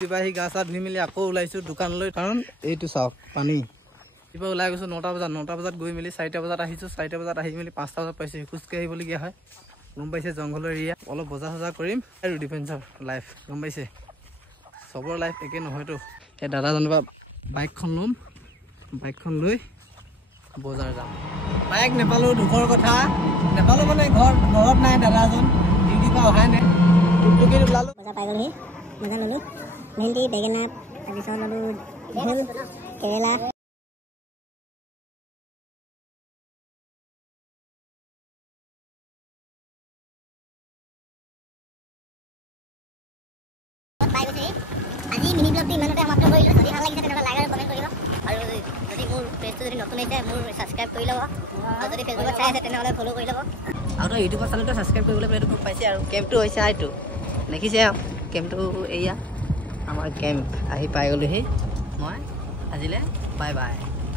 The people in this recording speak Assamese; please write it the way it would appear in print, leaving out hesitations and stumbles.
আহি গা চা ধুই মেলি আকৌ ওলাইছোঁ দোকানলৈ কাৰণ এইটো চাওক পানী কিবা ওলাই গৈছোঁ 9টা বজাত গৈ মেলি 4টা বজাত আহিছোঁ 4টা বজাত আহি মেলি 5টা বজাত পাইছোঁ খোজকাঢ়ি আহিবলগীয়া হয় গম পাইছে জংঘলৰ এৰিয়া অলপ বজাৰ চজাৰ কৰিম আৰু ডিফেন্সৰ লাইফ গম পাইছে চবৰ লাইফ একে নহয়তো এই দাদাজনৰ পৰা বাইকখন ল'ম বাইকখন লৈ বজাৰ যাম বাইক নেপালোঁ দুখৰ কথা নেপালোঁ মানে ঘৰত নাই দাদাজন ডিউটিৰ পৰা অহাই নাই টুকটুকি ওলালোঁ বজাৰ পাই গ'লোহি বজাৰ ল'লোঁ ভেন্দি বেঙেনা তাৰপিছত ল'লোঁ ভোল কেৰেলা পাই গৈছে আজি মিনি ব্লগটো ইমানতে সমাপ্ত কৰিলোঁ যদি ভাল লাগিছে তেনেহ'লে লাইক আৰু কমেণ্ট কৰিব আৰু যদি মোৰ পেজটো যদি নতুন আহিছে মোৰ ছাবস্ক্ৰাইব কৰি ল'ব আৰু যদি ফেচবুকত চাই আছে তেনেহ'লে ফ'ল' কৰি ল'ব আৰু ইউটিউবৰ চেনেলটো ছাবস্ক্ৰাইব কৰিবলৈ এইটো গ্ৰুপ পাইছে আৰু কেম্পটো হৈছে এইটো দেখিছে আৰু কেম্পটো এয়া আমাৰ কেম্প আহি পাই গ'লোহি মই আজিলৈ বাই বাই